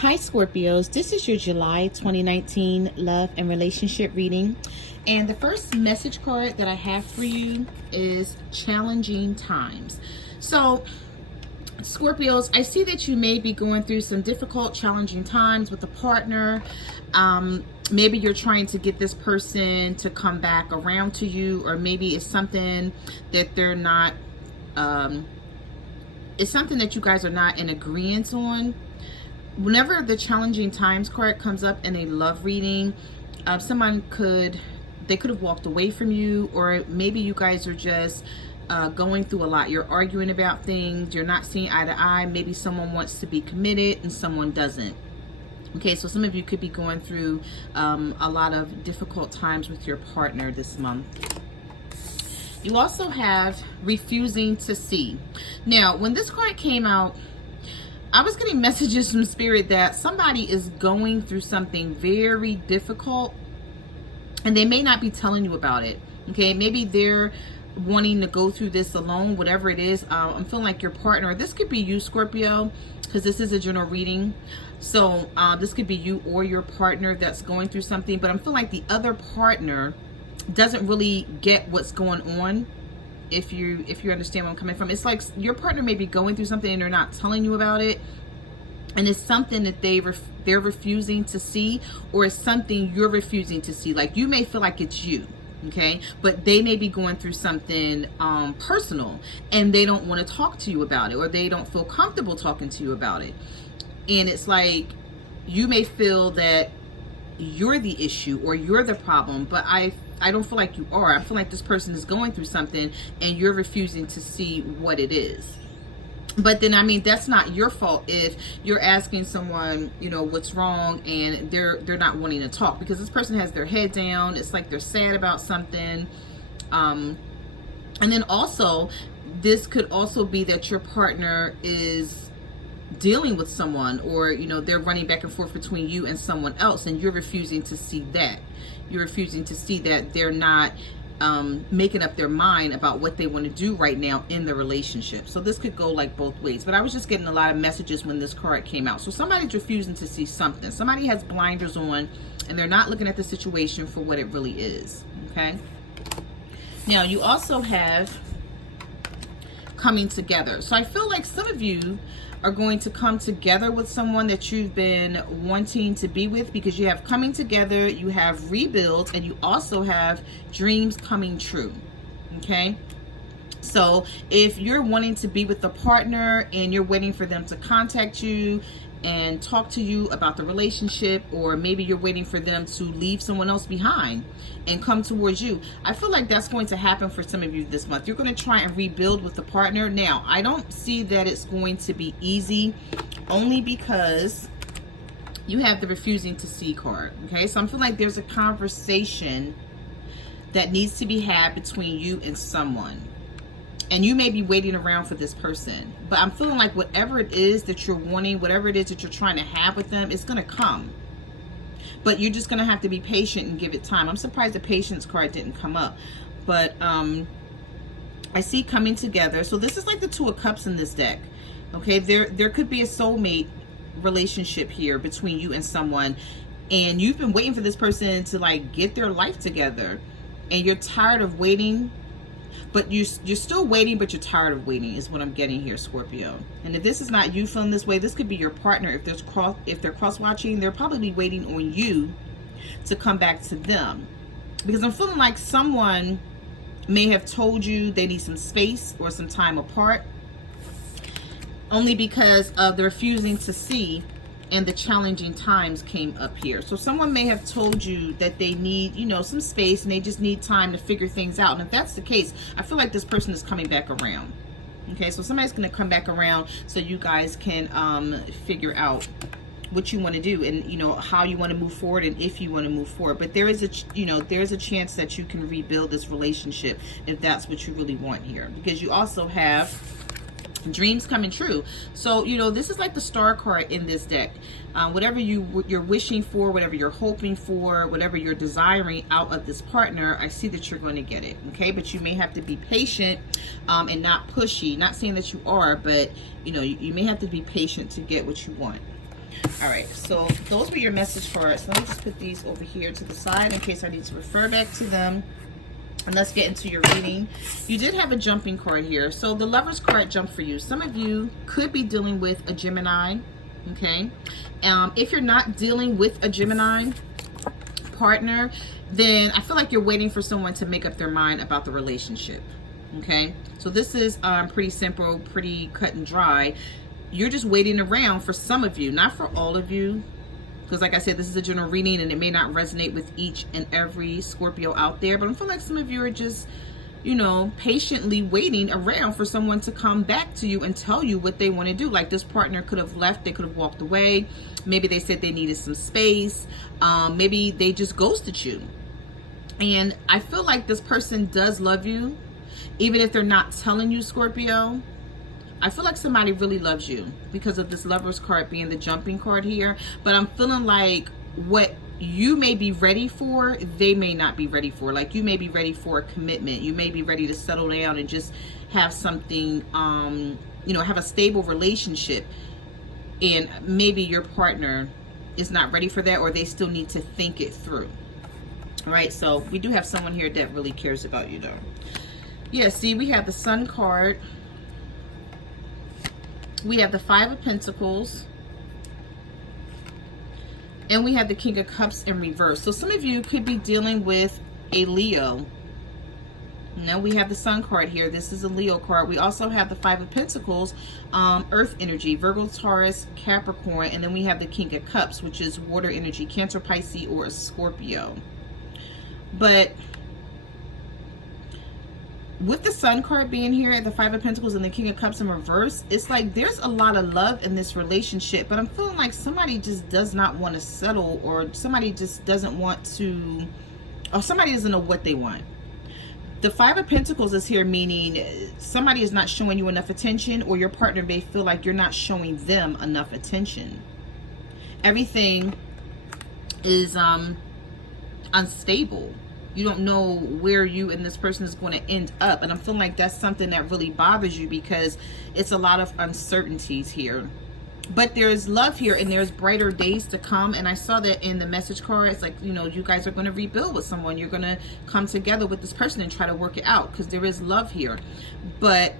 Hi Scorpios, this is your July 2019 love and relationship reading, and the first message card that I have for you is challenging times. So Scorpios, I see that you may be going through some difficult, challenging times with a partner. Maybe you're trying to get this person to come back around to you, or maybe it's something that they're not, it's something that you guys are not in agreement on. Whenever the challenging times card comes up in a love reading, someone could have walked away from you, or maybe you guys are just going through a lot. You're arguing about things, you're not seeing eye to eye. Maybe someone wants to be committed and someone doesn't. Okay, so some of you could be going through a lot of difficult times with your partner this month. You also have refusing to see. Now, when this card came out, I was getting messages from Spirit that somebody is going through something very difficult and they may not be telling you about it. Okay, maybe they're wanting to go through this alone, whatever it is. I'm feeling like your partner, this could be you, Scorpio, because this is a general reading. So this could be you or your partner that's going through something, but I'm feeling like the other partner doesn't really get what's going on. If you understand where I'm coming from, it's like your partner may be going through something and they're not telling you about it, and it's something that they're refusing to see, or it's something you're refusing to see. Like, you may feel like it's you, okay, but they may be going through something personal and they don't want to talk to you about it, or they don't feel comfortable talking to you about it. And it's like you may feel that you're the issue or you're the problem, but I don't feel like you are. I feel like this person is going through something and you're refusing to see what it is. But then, I mean, that's not your fault if you're asking someone, you know, what's wrong, and they're not wanting to talk, because this person has their head down. It's like they're sad about something. And then also, this could also be that your partner is dealing with someone, or, you know, they're running back and forth between you and someone else, and you're refusing to see that. You're refusing to see that they're not making up their mind about what they want to do right now in the relationship. So this could go like both ways, but I was just getting a lot of messages when this card came out. So somebody's refusing to see something. Somebody has blinders on and they're not looking at the situation for what it really is. Okay, now you also have coming together. So I feel like some of you are going to come together with someone that you've been wanting to be with, because you have coming together, you have rebuild, and you also have dreams coming true. Okay, so if you're wanting to be with a partner and you're waiting for them to contact you and talk to you about the relationship, or maybe you're waiting for them to leave someone else behind and come towards you, I feel like that's going to happen for some of you this month. You're going to try and rebuild with the partner. Now, I don't see that it's going to be easy, only because you have the refusing to see card. Okay, so I'm feeling like there's a conversation that needs to be had between you and someone, and you may be waiting around for this person, but I'm feeling like whatever it is that you're wanting, whatever it is that you're trying to have with them, it's going to come. But you're just going to have to be patient and give it time. I'm surprised the patience card didn't come up. But I see coming together. So this is like the Two of Cups in this deck. Okay, there could be a soulmate relationship here between you and someone, and you've been waiting for this person to like get their life together, and you're tired of waiting. But you're still waiting, but you're tired of waiting, is what I'm getting here, Scorpio. And if this is not you feeling this way, this could be your partner. If they're cross-watching, they're probably waiting on you to come back to them. Because I'm feeling like someone may have told you they need some space or some time apart, only because of the refusing to see and the challenging times came up here. So someone may have told you that they need, you know, some space, and they just need time to figure things out. And if that's the case, I feel like this person is coming back around. Okay, so somebody's going to come back around so you guys can figure out what you want to do, and, you know, how you want to move forward, and if you want to move forward. But there is there's a chance that you can rebuild this relationship if that's what you really want here, because you also have dreams coming true. So, you know, this is like the Star card in this deck. Whatever you're wishing for, whatever you're hoping for, whatever you're desiring out of this partner, I see that you're going to get it. Okay, but you may have to be patient and not pushy. Not saying that you are, but you know, you may have to be patient to get what you want. All right, so those were your message cards. Let me just put these over here to the side in case I need to refer back to them. And let's get into your reading. You did have a jumping card here. So the Lover's card jumped for you. Some of you could be dealing with a Gemini, okay? If you're not dealing with a Gemini partner, then I feel like you're waiting for someone to make up their mind about the relationship, okay? So this is pretty simple, pretty cut and dry. You're just waiting around for some of you, not for all of you, because like I said, this is a general reading and it may not resonate with each and every Scorpio out there, but I feel like some of you are just, you know, patiently waiting around for someone to come back to you and tell you what they want to do. Like this partner could have left, they could have walked away. Maybe they said they needed some space. Maybe they just ghosted you. And I feel like this person does love you, even if they're not telling you, Scorpio. I feel like somebody really loves you because of this Lover's card being the jumping card here. But I'm feeling like what you may be ready for, they may not be ready for. Like you may be ready for a commitment. You may be ready to settle down and just have something, you know, have a stable relationship. And maybe your partner is not ready for that, or they still need to think it through. All right, so we do have someone here that really cares about you though. Yeah, see, we have the Sun card. We have the Five of Pentacles. And we have the King of Cups in reverse. So some of you could be dealing with a Leo. Now we have the Sun card here. This is a Leo card. We also have the Five of Pentacles, Earth energy, Virgo, Taurus, Capricorn. And then we have the King of Cups, which is water energy, Cancer, Pisces, or a Scorpio. But with the Sun card being here at the Five of Pentacles and the King of Cups in reverse, it's like there's a lot of love in this relationship, but I'm feeling like somebody just does not want to settle, or somebody just doesn't want to, or somebody doesn't know what they want. The Five of Pentacles is here, meaning somebody is not showing you enough attention, or your partner may feel like you're not showing them enough attention. Everything is unstable. You don't know where you and this person is going to end up. And I'm feeling like that's something that really bothers you because it's a lot of uncertainties here. But there's love here and there's brighter days to come. And I saw that in the message card. It's like, you know, you guys are going to rebuild with someone. You're going to come together with this person and try to work it out because there is love here. But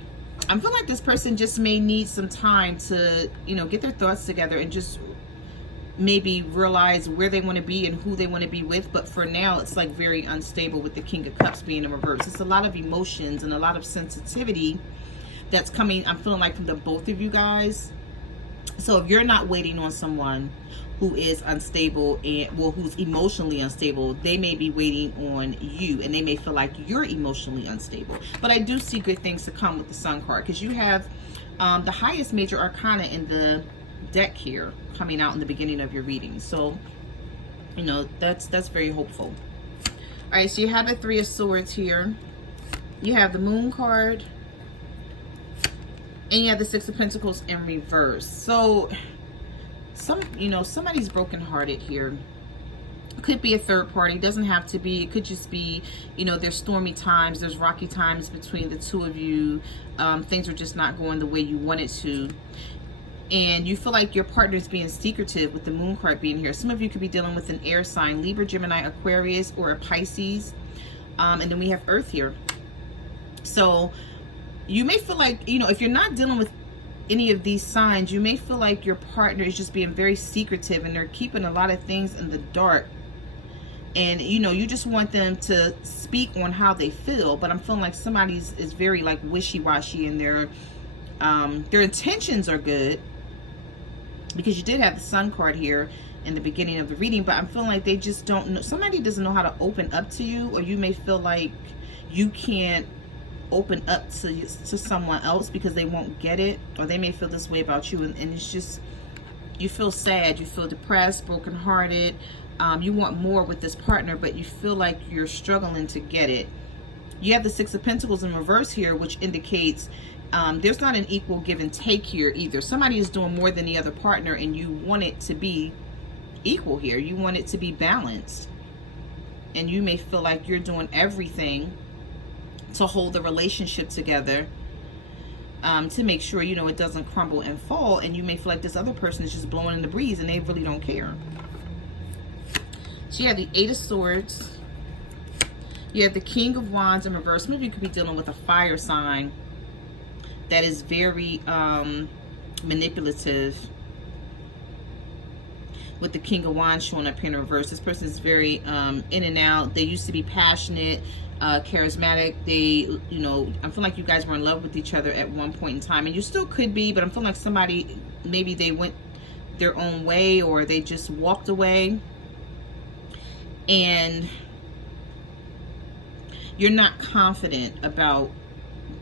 I'm feeling like this person just may need some time to, you know, get their thoughts together and just maybe realize where they want to be and who they want to be with. But for now, it's like very unstable with the King of Cups being in reverse. It's a lot of emotions and a lot of sensitivity that's coming, I'm feeling like, from the both of you guys. So if you're not waiting on someone who is unstable and, well, who's emotionally unstable, they may be waiting on you and they may feel like you're emotionally unstable. But I do see good things to come with the Sun card because you have the highest major arcana in the deck here coming out in the beginning of your reading. So, you know, that's very hopeful. All right, so you have the Three of Swords here. You have the Moon card. And you have the Six of Pentacles in reverse. So, somebody's brokenhearted here. It could be a third party. It doesn't have to be. It could just be, you know, there's stormy times. There's rocky times between the two of you. Things are just not going the way you want it to. And you feel like your partner is being secretive with the Moon card being here. Some of you could be dealing with an air sign, Libra, Gemini, Aquarius, or a Pisces. And then we have Earth here. So you may feel like, you know, if you're not dealing with any of these signs, you may feel like your partner is just being very secretive and they're keeping a lot of things in the dark. And, you know, you just want them to speak on how they feel. But I'm feeling like somebody's is very like wishy-washy and their intentions are good. Because you did have the Sun card here in the beginning of the reading, but I'm feeling like they just don't know. Somebody doesn't know how to open up to you, or you may feel like you can't open up to someone else because they won't get it, or they may feel this way about you, and it's just, you feel sad, you feel depressed, brokenhearted. You want more with this partner, but you feel like you're struggling to get it. You have the Six of Pentacles in reverse here, which indicates there's not an equal give and take here either. Somebody is doing more than the other partner and you want it to be equal here. You want it to be balanced. And you may feel like you're doing everything to hold the relationship together. to make sure, you know, it doesn't crumble and fall. And you may feel like this other person is just blowing in the breeze and they really don't care. So you have the Eight of Swords. You have the King of Wands in reverse. Maybe you could be dealing with a fire sign that is very manipulative. With the King of Wands showing up here in reverse. This person is very in and out. They used to be passionate, charismatic. They, you know, I feel like you guys were in love with each other at one point in time. And you still could be, but I'm feeling like somebody, maybe they went their own way or they just walked away. And you're not confident about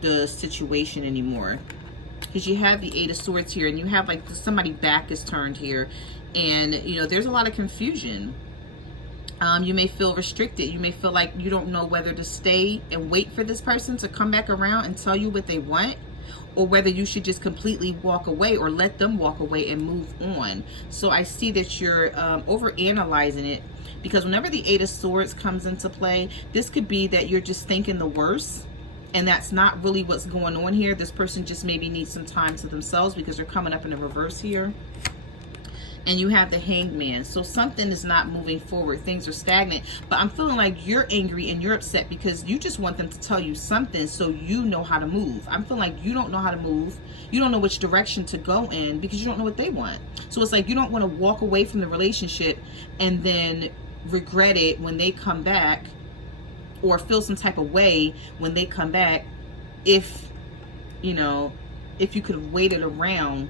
the situation anymore. Because you have the Eight of Swords here, and you have like somebody back is turned here. And, you know, there's a lot of confusion. You may feel restricted. You may feel like you don't know whether to stay and wait for this person to come back around and tell you what they want, or whether you should just completely walk away or let them walk away and move on. So I see that you're over-analyzing it, because whenever the Eight of Swords comes into play, this could be that you're just thinking the worst, and that's not really what's going on here. This person just maybe needs some time to themselves, because they're coming up in the reverse here. And you have the Hanged Man. So something is not moving forward. Things are stagnant. But I'm feeling like you're angry and you're upset because you just want them to tell you something so you know how to move. I'm feeling like you don't know how to move. You don't know which direction to go in because you don't know what they want. So it's like you don't want to walk away from the relationship and then regret it when they come back, or feel some type of way when they come back, if, you know, if you could have waited around.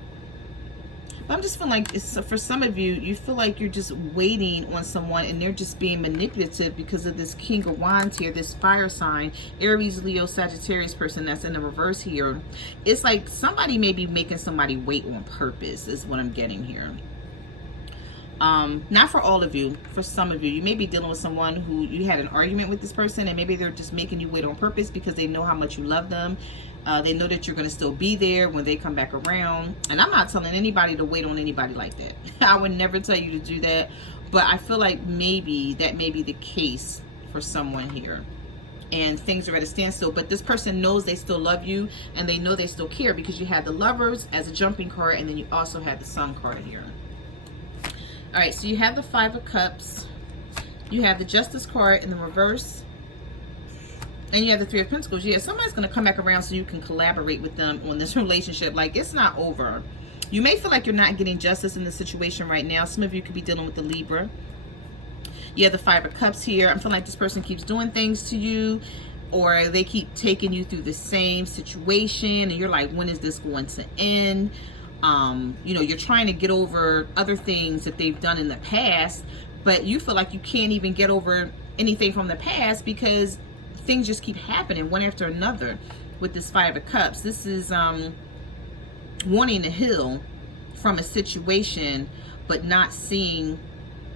But I'm just feeling like it's, for some of you, you feel like you're just waiting on someone and they're just being manipulative because of this King of Wands here, this fire sign, Aries, Leo, Sagittarius person that's in the reverse here. It's like somebody may be making somebody wait on purpose is what I'm getting here. Not for all of you, for some of you. You may be dealing with someone who you had an argument with this person, and maybe they're just making you wait on purpose because they know how much you love them. They know that you're going to still be there when they come back around. And I'm not telling anybody to wait on anybody like that. I would never tell you to do that. But I feel like maybe that may be the case for someone here. And things are at a standstill. But this person knows they still love you, and they know they still care, because you have the Lovers as a jumping card, and then you also have the Sun card here. All right, so you have the Five of Cups. You have the Justice card in the reverse. And you have the Three of Pentacles. Yeah, somebody's going to come back around so you can collaborate with them on this relationship. Like, it's not over. You may feel like you're not getting justice in the situation right now. Some of you could be dealing with the Libra. You have the Five of Cups here. I'm feeling like this person keeps doing things to you, or they keep taking you through the same situation. And you're like, when is this going to end? You know, you're trying to get over other things that they've done in the past, but you feel like you can't even get over anything from the past because things just keep happening one after another with this Five of Cups. This is wanting to heal from a situation, but not seeing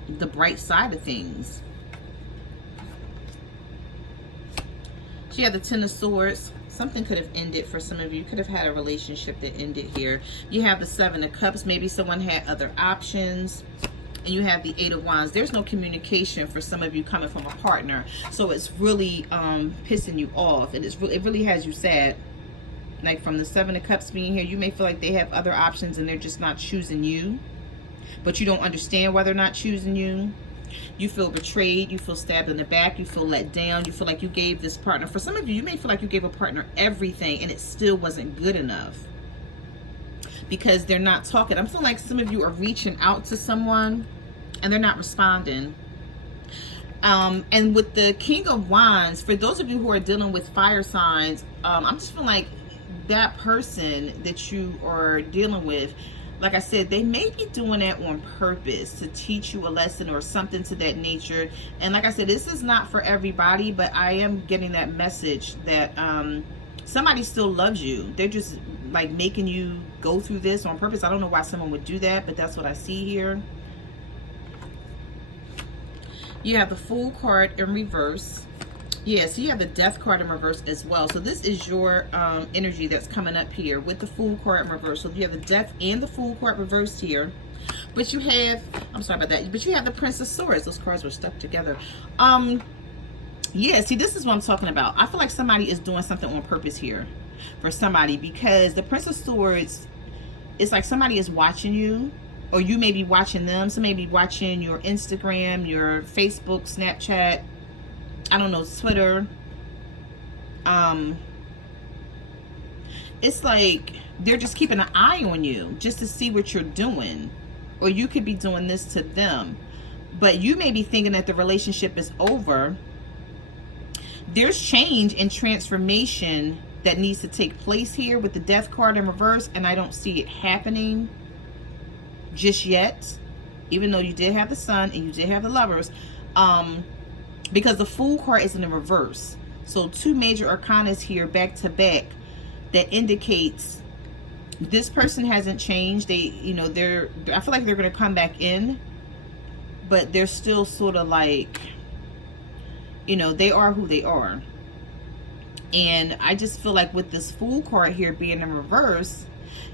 the bright side of things. So you have the Ten of Swords. Something could have ended for some of you. You could have had a relationship that ended here. You have the Seven of Cups. Maybe someone had other options. And you have the Eight of Wands. There's no communication for some of you coming from a partner. So it's really pissing you off. And it really has you sad. Like, from the Seven of Cups being here, you may feel like they have other options and they're just not choosing you. But you don't understand why they're not choosing you. You feel betrayed. You feel stabbed in the back. You feel let down. You feel like you gave this partner. For some of you, you may feel like you gave a partner everything and it still wasn't good enough, because they're not talking. I'm feeling like some of you are reaching out to someone and they're not responding. And with the King of Wands, for those of you who are dealing with fire signs, I'm just feeling like that person that you are dealing with, like I said, they may be doing that on purpose to teach you a lesson or something to that nature. And like I said, this is not for everybody, but I am getting that message that somebody still loves you. They're just like making you go through this on purpose. I don't know why someone would do that, but that's what I see here. You have the Fool card in reverse. Yeah, so you have the Death card in reverse as well. So this is your energy that's coming up here with the Fool card in reverse. So you have the Death and the Fool card reversed here. But you have, I'm sorry about that, but you have the Prince of Swords. Those cards were stuck together. Yeah, see, this is what I'm talking about. I feel like somebody is doing something on purpose here. for somebody, because the Prince of Swords, it's like somebody is watching you, or you may be watching them. Some may be watching your Instagram, your Facebook, Snapchat, I don't know, Twitter. It's like they're just keeping an eye on you just to see what you're doing, or you could be doing this to them. But you may be thinking that the relationship is over. There's change and transformation that needs to take place here with the Death card in reverse, and I don't see it happening just yet, even though you did have the Sun and you did have the Lovers, because the Fool card is in the reverse. So two major arcanas here back to back that indicates this person hasn't changed. They, you know, I feel like they're going to come back in, but they're still sort of like, you know, they are who they are. And I just feel like with this Fool card here being in reverse,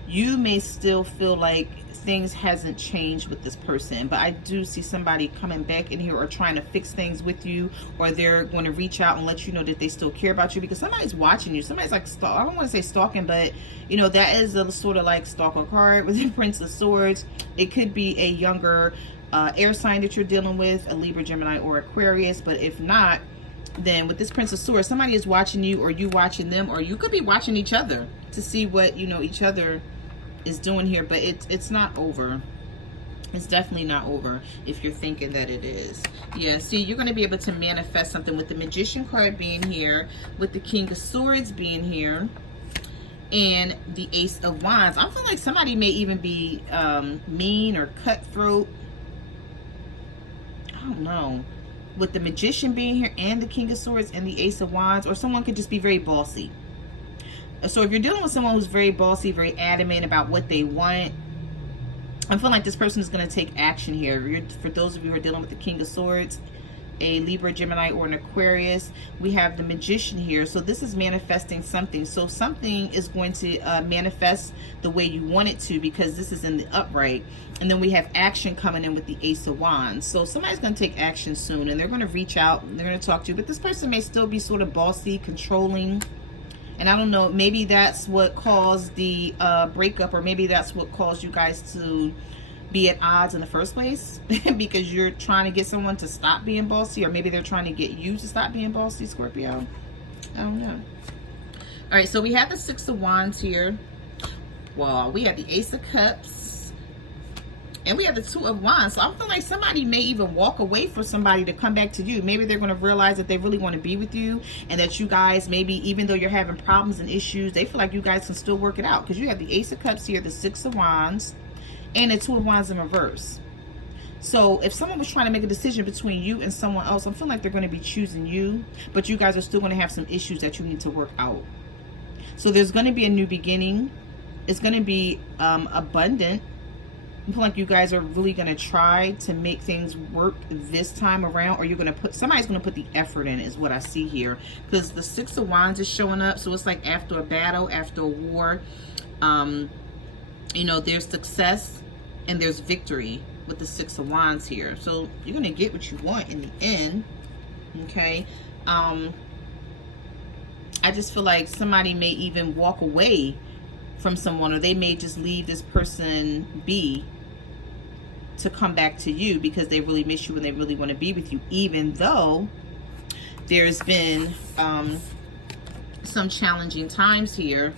you may still feel like things hasn't changed with this person, but I do see somebody coming back in here or trying to fix things with you, or they're going to reach out and let you know that they still care about you, because somebody's watching you. Somebody's like, I don't want to say stalking, but you know, that is a sort of like stalker card with the Prince of Swords. It could be a younger air sign that you're dealing with, a Libra, Gemini, or Aquarius. But if not, then with this Prince of Swords, somebody is watching you, or you watching them, or you could be watching each other to see what, you know, each other is doing here. But it's not over. It's definitely not over if you're thinking that it is. Yeah, see, you're going to be able to manifest something with the Magician card being here, with the King of Swords being here, and the Ace of Wands. I feel like somebody may even be mean or cutthroat. I don't know. With the Magician being here and the King of Swords and the Ace of Wands, or someone could just be very bossy. So if you're dealing with someone who's very bossy, very adamant about what they want, I feel like this person is going to take action here. For those of you who are dealing with the King of Swords, a Libra, Gemini, or an Aquarius, we have the Magician here. So this is manifesting something. So something is going to manifest the way you want it to, because this is in the upright. And then we have action coming in with the Ace of Wands. So somebody's going to take action soon, and they're going to reach out, and they're going to talk to you. But this person may still be sort of bossy, controlling. And I don't know, maybe that's what caused the breakup, or maybe that's what caused you guys to be at odds in the first place, because you're trying to get someone to stop being bossy, or maybe they're trying to get you to stop being bossy, Scorpio. I don't know. All right, so we have the Six of Wands here. Well, we have the Ace of Cups, and we have the Two of Wands. So I feel like somebody may even walk away for somebody to come back to you. Maybe they're going to realize that they really want to be with you, and that you guys, maybe even though you're having problems and issues, they feel like you guys can still work it out, because you have the Ace of Cups here, the Six of Wands, and the Two of Wands in reverse. So if someone was trying to make a decision between you and someone else, I'm feeling like they're going to be choosing you, but you guys are still going to have some issues that you need to work out. So there's going to be a new beginning. It's going to be abundant. I feel like you guys are really going to try to make things work this time around, or you're going to put, somebody's going to put the effort in, is what I see here, because the Six of Wands is showing up. So it's like after a battle, after a war, you know, there's success and there's victory with the Six of Wands here. So you're going to get what you want in the end. Okay. I just feel like somebody may even walk away from someone, or they may just leave this person be to come back to you, because they really miss you and they really want to be with you, even though there's been some challenging times here,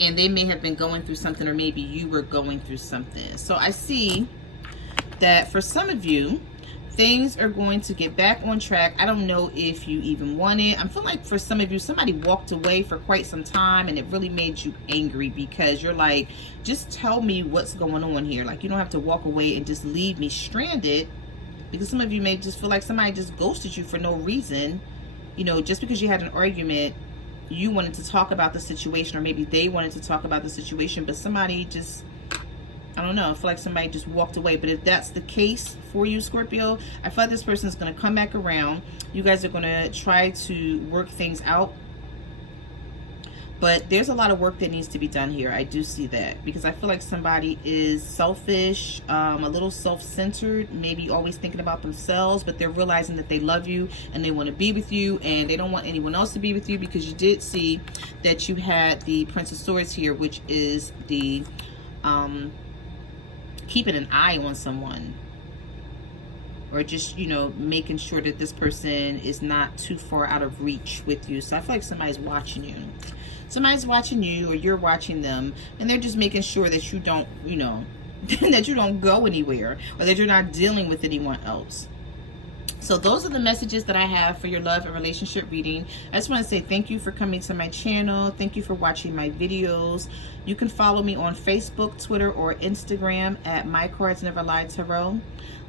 and they may have been going through something, or maybe you were going through something. So I see that for some of you, things are going to get back on track. I don't know if you even want it. I feel like for some of you, somebody walked away for quite some time, and it really made you angry, because you're like, just tell me what's going on here. Like, you don't have to walk away and just leave me stranded, because some of you may just feel like somebody just ghosted you for no reason. You know, just because you had an argument, you wanted to talk about the situation, or maybe they wanted to talk about the situation, but somebody just, I don't know, I feel like somebody just walked away. But if that's the case for you, Scorpio, I feel like this person is going to come back around. You guys are going to try to work things out. But there's a lot of work that needs to be done here. I do see that, because I feel like somebody is selfish, a little self-centered, maybe always thinking about themselves, but they're realizing that they love you and they want to be with you, and they don't want anyone else to be with you, because you did see that you had the Prince of Swords here, which is the keeping an eye on someone, or just, you know, making sure that this person is not too far out of reach with you. So I feel like somebody's watching you. Somebody's watching you, or you're watching them, and they're just making sure that you don't, you know, that you don't go anywhere, or that you're not dealing with anyone else. So those are the messages that I have for your love and relationship reading. I just want to say thank you for coming to my channel. Thank you for watching my videos. You can follow me on Facebook, Twitter, or Instagram at My Cards Never Lie Tarot.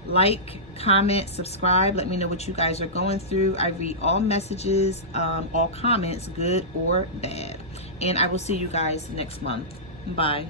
Like, comment, subscribe. Let me know what you guys are going through. I read all messages, all comments, good or bad. And I will see you guys next month. Bye.